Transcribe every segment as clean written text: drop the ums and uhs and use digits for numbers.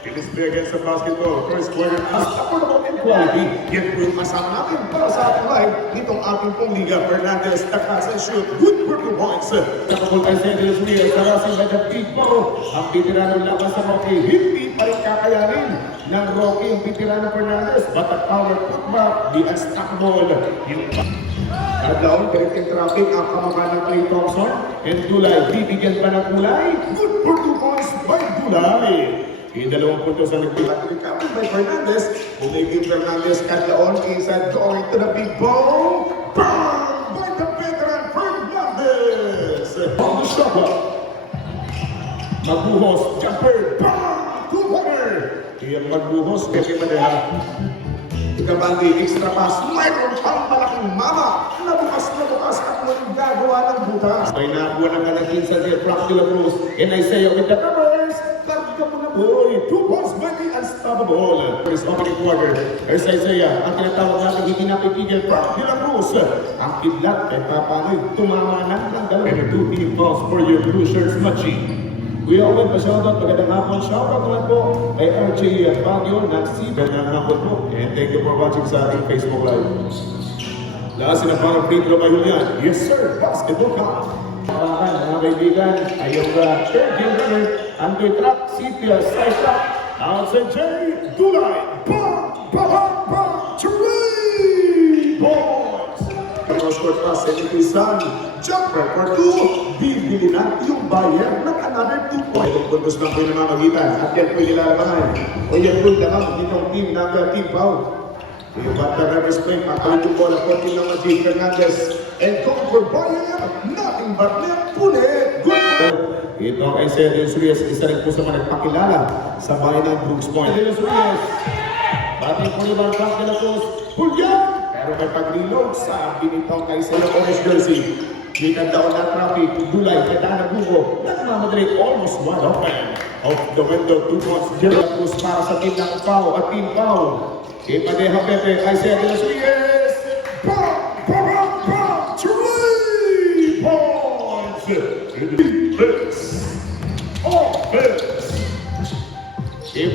Kinisplay against the basketball. First quarter, affordable and quality. Yan po yung kasama natin para sa ating live nitong ating pong Liga. Fernandez, takas and shoot. Good for 2 points. Nakapul tayo sa Andres Rios. Sarasin by the tipo. Ang bitiranong laban sa Rocky. Hindi pa rin kakayanin ng Rocky ang bitirano Fernandez. But at power putback, the unstoppable. Kadlaon, direct in traffic ang kamukha ng Clay Thompson. And Dulay, bibigyan pa ng kulay. Good for 2 points by Dulay. Yung 2 puntos ang nagpilak-recovery by Fernandez. Umigil Fernandez kadlaon inside going to the big ball. Bang! By the veteran Fernandez. On the shot clock. Magbuhos, jumper, bang! Two-pointer. Iyang magbuhos, Pepe Manila. Ikabandi, extra pass. Mayroon pang malaking mama. Nabukas ako ng gagawa ng butas. May nakuha ng kanagin sa Frank de la Cruz. And Isaiah with the covers. Boy, 2 points by the unstoppable. First opening quarter. There's Isaiah. Ang tinatawag natin hindi napipigil Frank de la Cruz. Ang kidlat ay papanoy tumama ng dalawa. And 2 team balls for your blue shirts matching. Kuya Owen, pa-shoutout. Magandang hapon. Shoutout naman po kay RJ Baguio ng Siber ng hapon po. And thank you for watching sa ating Facebook Live. Last in a final free throw by Julian. Yes sir, basketball count. Mga kaibigan ay yung third game runner. Andoy track, City, side track. Outside Jay, Dulay. Bang! Bang! Bang! 3 points! Cross-court pass, Senegal Sun. Jumper for 2. Bibili na yung buyer ng another 2 points. Itong puntos lang po yung namamagitan. At yan po yung nilalabanan. O yan po yung lamang itong team ng team foul. Yung bata na display, pakalit yung bola, 14 ng Majid Fernandez. And going for buyer, nothing but net, pulit. Good! Ito ang Isaiah De Los Reyes, isa rin po sa mga nagpakilala sa bayan ng Brooks Point. De Los Reyes, bating po naman Frank de la Cruz, Julian! Pero may pag-reload sa binitong Isaiah Orange Jersey. Minagdaon na traffic, Dulay, kada nagbubo, nagmamadali almost wide open. Off the window, 2 points, De La Cruz para sa team ng Pau at Team Pau. Ipadeha Pepe, Isaiah De Los Reyes, bang! Bang! Bang! 3 points! Offense!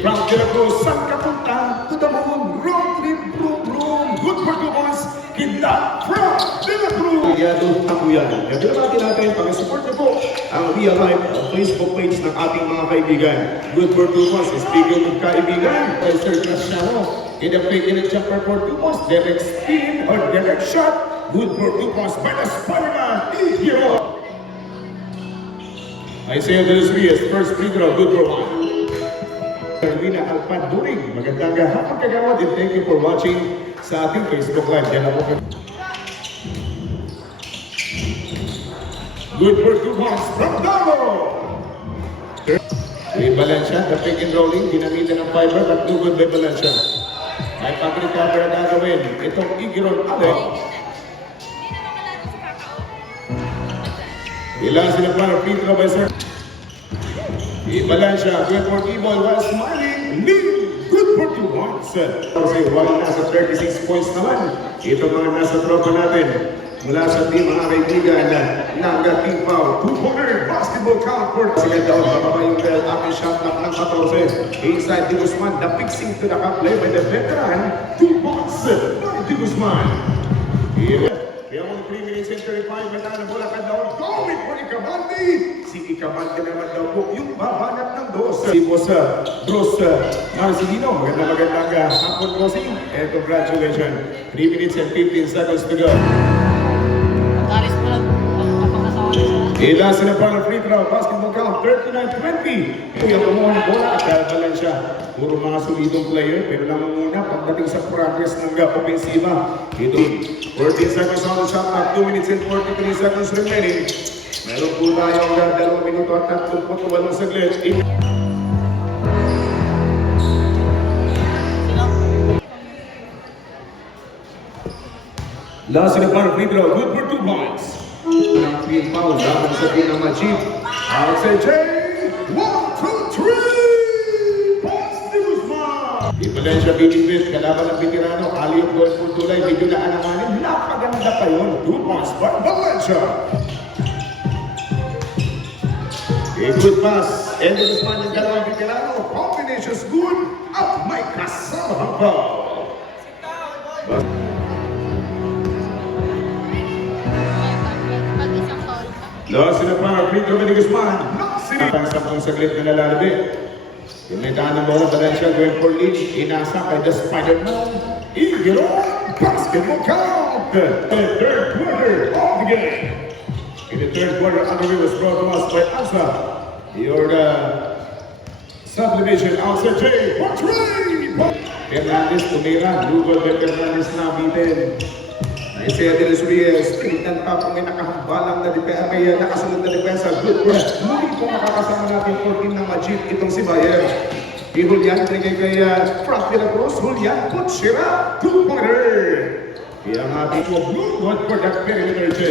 Frank de la Cruz, saan ka punta? To the moon, road trip, room, good for 2 points. Kita, Frank de la Cruz! Yado, ako yan. Ito natin natin, pag-support na po ang Real Life Facebook page ng ating mga kaibigan. Good for 2 points. Speaking of kaibigan, by Sir Cristiano, in the fake in a jumper for 2 points, direct spin or direct shot. Good for 2 points by the Spider-Man, Hero. Isaiah De Los Reyes, first free throw, good for 1. Carolina Alpad During, magandang hapon kagawad and thank you for watching sa ating Facebook Live. Yan ako. Good for 2 points from Damo! May Valencia, the pick and rolling, dinamitan ng fiber, but no good by Valencia. May pag-recover na gagawin. Itong Igiron Alec. Ilan sila para free throw by Sir. Valencia, good for E-ball while smiling. Neil, good for 2 points. Kasi while nasa 36 points naman, ito mga nasa tropa natin. Mula sa team mga kaibigan ng team foul. 2-pointer basketball count for sila daw. Bababa yung aking shot ng 14. Inside Di Guzman, the fixing to the cup play by the veteran. 2 points by Di Guzman. Kaya mo 3 minutes and 35 na bola ka daw. Going for Ikabandi. Si Ikabandi naman daw po yung babanat ng dos. Si Boss Bruce Marcelino. Magandang hapon po si. And congratulations. 3 minutes and 15 seconds to go. Ilan sila para free throw, basketball count, 39-20. Ito yung kumuha ng bola at Valencia. Puro mga solidong player, pero lang muna pagdating sa progress ng ofensiva. Ito, 14 seconds on the shot clock, 2 minutes and 43 seconds remaining. Meron po tayong 2 minuto at 38 saglit. Last in the part of free throw, good for 2 points. Ang free foul, dapat sa pinamachip. Outside Jay, 1, 2, 3! Points Di Guzman! Di Valencia binibit, kalaban ng veterano, Aliyong Gol for Tulay, medyo naanamanin, napaganda pa yun. 2 points by Valencia. A good pass. Edo Guzman yung dalawang veterano. Combinations good at may kasama pa. Lost in the power, Pedro Edo Guzman. Ang sampung saglit na lalalabi. Yung may daan ng bola, Valencia going for lead. Inasa kay the Spider-Man. Igiro, basketball count. The third quarter of the game. In the third quarter, underway was brought to us by Asa. Your subdivision, Asa J. Portray. Fernandez tumira, Lugo de Fernandez nabitin. Isaiah de los Reyes, tingnan pa kung may nakahambalang na depensa, may nakasunod na depensa. Good work. Muli po makakasama natin 14 ng Majid itong si Bayer. Si Julian, tingay kay Frank de la Cruz. Julian, Putsira, 2-pointer. Kaya ang ating blue one for that perimeter J.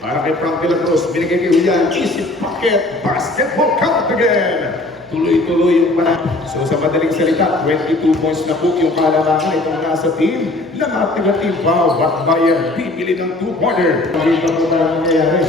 Para kay Frank de la Cruz, binigay kay Julian, easy pocket, basketball count again. Tuloy-tuloy yung parang. So sa madaling salita, 22 points na po yung kalamangan itong nasa team na matigating pa. Backbayan, bibili ng 2-pointer. Hindi pa po tayo nangyayari.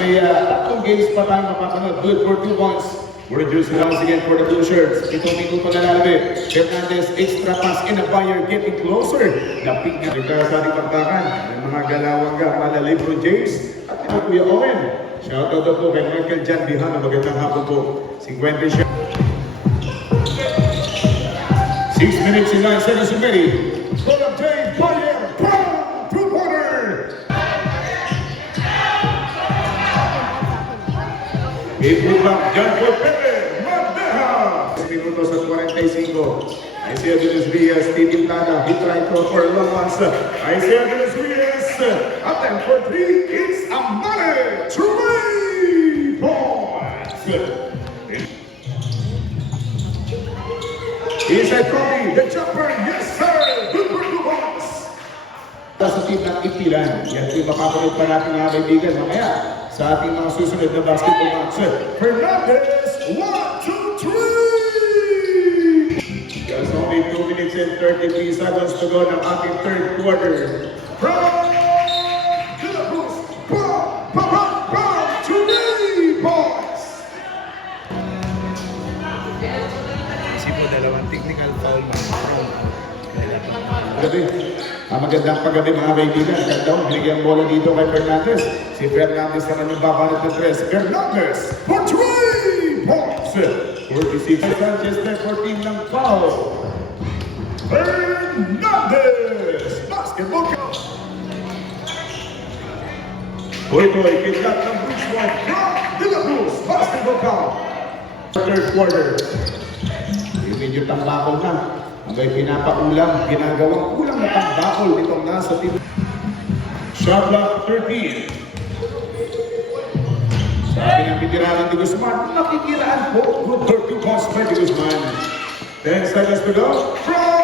May tatlong games pa tayo mapapanood. Good for 2 points. We're just once again for the blue shirts. Itong minuto na lalabi. Fernandez, extra pass in a Bayer getting closer. Lapit nga rin sa ating pagbakan. May mga galawang ka, mala LeBron James at Kuya Owen. Shoutout po kay Michael Jan Bihano. Magandang hapon po. 50 siya. 6 minutes and 9 seconds ready. Full of Jay Bayer. 2-pointer. Ipot lang dyan po Pepe Mandeja. 6 minutos at 45. Isaiah de los Reyes, titimplada. He tried to for long ones. Isaiah de los Reyes. Attempt for 3. It's a money. 3 points. Inside Kobe, the jumper, yes sir! Good for 2 points! Sa team ng Ipilan, yan po mapapanood pa natin mga kaibigan mamaya sa ating mga susunod na basketball match. Fernandez, 1, 2, 3! There's only 2 minutes and 33 seconds to go ng ating third quarter. From De La Cruz, 3 points! Dalawang technical foul man. Gabi. Magandang paggabi mga kaibigan. Ganda binigyan bola dito kay Fernandez. Si Fernandez naman yung babanat ng 3. Fernandez for 3 points. 46 Sanchez na 14 ng foul. Fernandez! Basketball count. Ito'y kidlat ng Bridgewater. De La Cruz. Basketball count. Third quarter. Medyo tambakol na. Ang may pinapaulam, ginagawang kulang na tambakol nitong nasa team. Shot clock 13. Sabi ng veterano de Guzman, nakikiraan po. Good 2 points by de Guzman. 10 seconds to go. From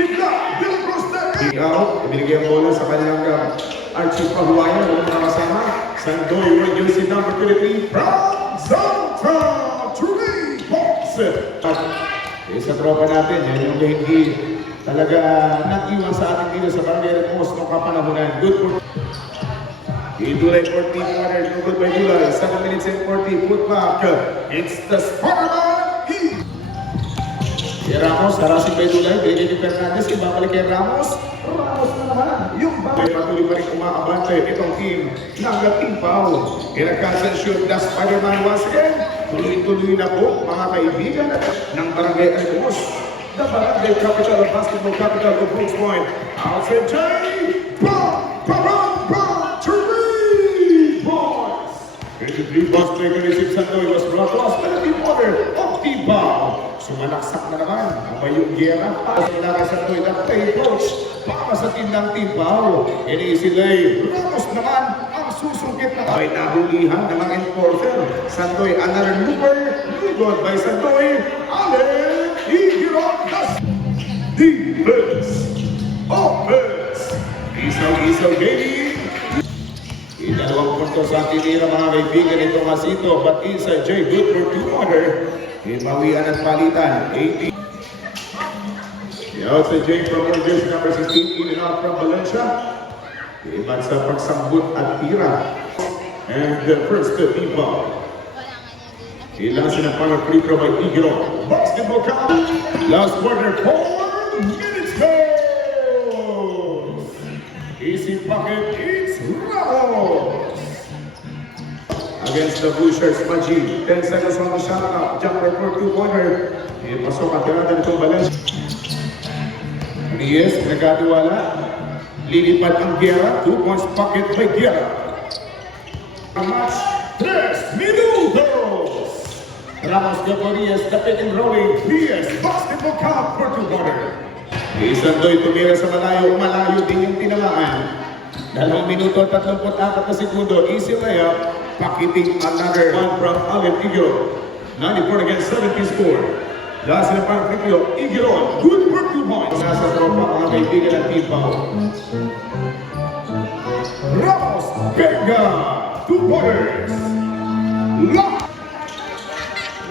Higla, De La Cruz Ikaw, ibinigay ang bola sa kanyang Archie Pahuayan, walang nakasama. Sandoy, jersey number 23. From Zonta, 3 points. Sa tropa natin, yan yung hindi talaga nag-iwan sa atin dito sa Barangay Ramos noong kapanahonan. Good for Idulay 14 quarter, no good by Dulay. 7 minutes and 40, put back. It's the Spider-Man! Si Ramos, harasin by Dulay, binigay ni Fernandez, ibabalik kay Ramos. Ramos na naman. Yung bagay patuloy pa rin umaabante itong team ng Lating Pau. Kinagkasan shoot the Spider-Man once again. Tuloy-tuloy na po mga kaibigan ng Barangay Ramos. The Barangay Capital of Basketball Capital of Brooks Point. Alfred J. Bam! Bam! Bam! 3 points! 23 points play to receive Sandoy was brought to us by the team order of Tibao. Sumalaksak na naman ang Bayong Guerra para sa Barangay Sandoy na play coach para sa team ng Tibao. Inisilay Ramos naman ang susungkit na ay nahulihan ng mga enforcer. Sandoy, another looper, good by Sandoy, Allen Igirondas. Defense, offense, isaw-isaw gaming. Dalawang punto sa tinira mga kaibigan itong Masito, but inside J, good for 2-pointer. Imawian at palitan, 18. Outside J from Rangers, number 16, in and out from Valencia. Iban sa pagsambut at tira. And the first team ball. Ilansin ang final free throw by Igiro. Basketball count. Last quarter, 4 minutes goes. Easy pocket, it's Ramos. Against the Blue Shirts, Maji. 10 seconds on the shot clock. Jumper for 2-pointer. Pasok ang tirada nitong Valencia. Reyes, nagkatiwala. Lilipad ang Guerra. 2 points pocket by Guerra. Ang match, 3 minutos. Ramos de Reyes, the pick and rolling. Reyes, basketball count for 2-pointer. Isandoy tumira sa malayo. Malayo din yung tinamaan. 2 minuto, 34 na segundo. Easy layup. Pakiting another one from Allen Igiro. 94 against 70 score. Dahil sila parang free Igiro, good for 2 points. Nasa tropa mga kaibigan ng team foul. Ramos, Berga, 2 pointers. Lock.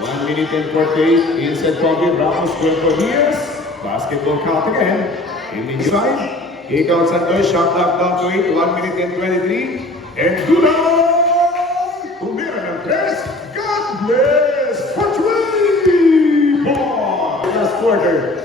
1 minute and 48. Inside Kobe, Ramos, good for Reyes. Basketball count again. In the inside. Kick out Sandoy, shot clock down to 8. 1 minute and 23. And Duda! Tumira ng 3. God bless! For 3 points! Last quarter.